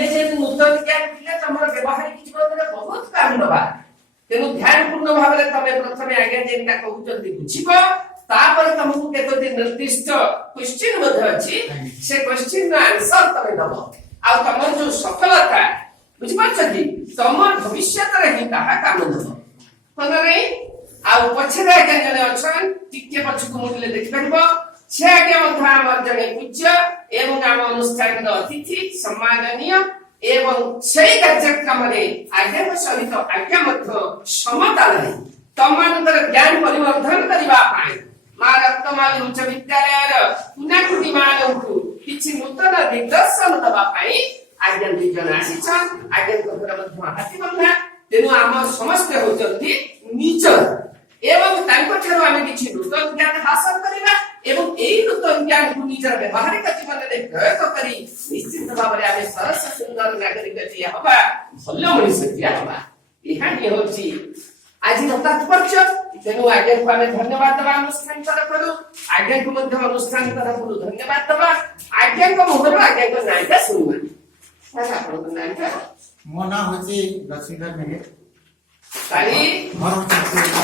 ये जे नूतन ज्ञान थिले तमर व्यवहारिक जीवन रे बहुत काम दबा तेनु ध्यान पूर्ण भाव रे तमे प्रथमे आगे जेनटा कहउचंती बुझिबो तापर तुमको केतोटी निर्दिष्ट क्वेश्चन मध्ये अछि से क्वेश्चन नो आंसर तमे दबो आ तमर जो सफलता बुझि पाछथि तमर भविष्य रे ही ताहा काम दबो कोनरे आ पछरे आगे जने अछन टिके पछकु मुडले देखि परबो से आगे मध्य हमर जने पूज्य एवं आम अनुष्ठान अतिथि सम्माननीय एवं सही कार्यक्रम रे आगे सहित आज्ञा मध्य समता नहीं तमानतर ज्ञान परिवर्धन करबा पाए मा रक्तमाली उच्च विद्यालय पुनाकुटी मानकु किछि नूतन दिग्दर्शन दबा पाए आज्ञा दुजन आसीछन आज्ञा घर मध्य हाथी बंधा तेनु आम समस्त होचंती निज एवं तांको छरो आमे किछि नूतन ज्ञान हासिल करबा एवं एई नूतन ज्ञान को निजर व्यवहारिक जीवन रे प्रयोग करी निश्चित भाव रे आमे सरस सुंदर नागरिक जिया हबा भलो मनुष्य जिया हबा इहा नि होछि आज तात्पर्य तेनु आगे को आमे धन्यवाद दबा अनुष्ठान तरफरु आगे को मध्य अनुष्ठान तरफरु धन्यवाद दबा आगे को मोहर आगे को नायिका सुनबा सारा आपण नायिका मो नाम होछि लक्ष्मीधर मेघे ताली मोर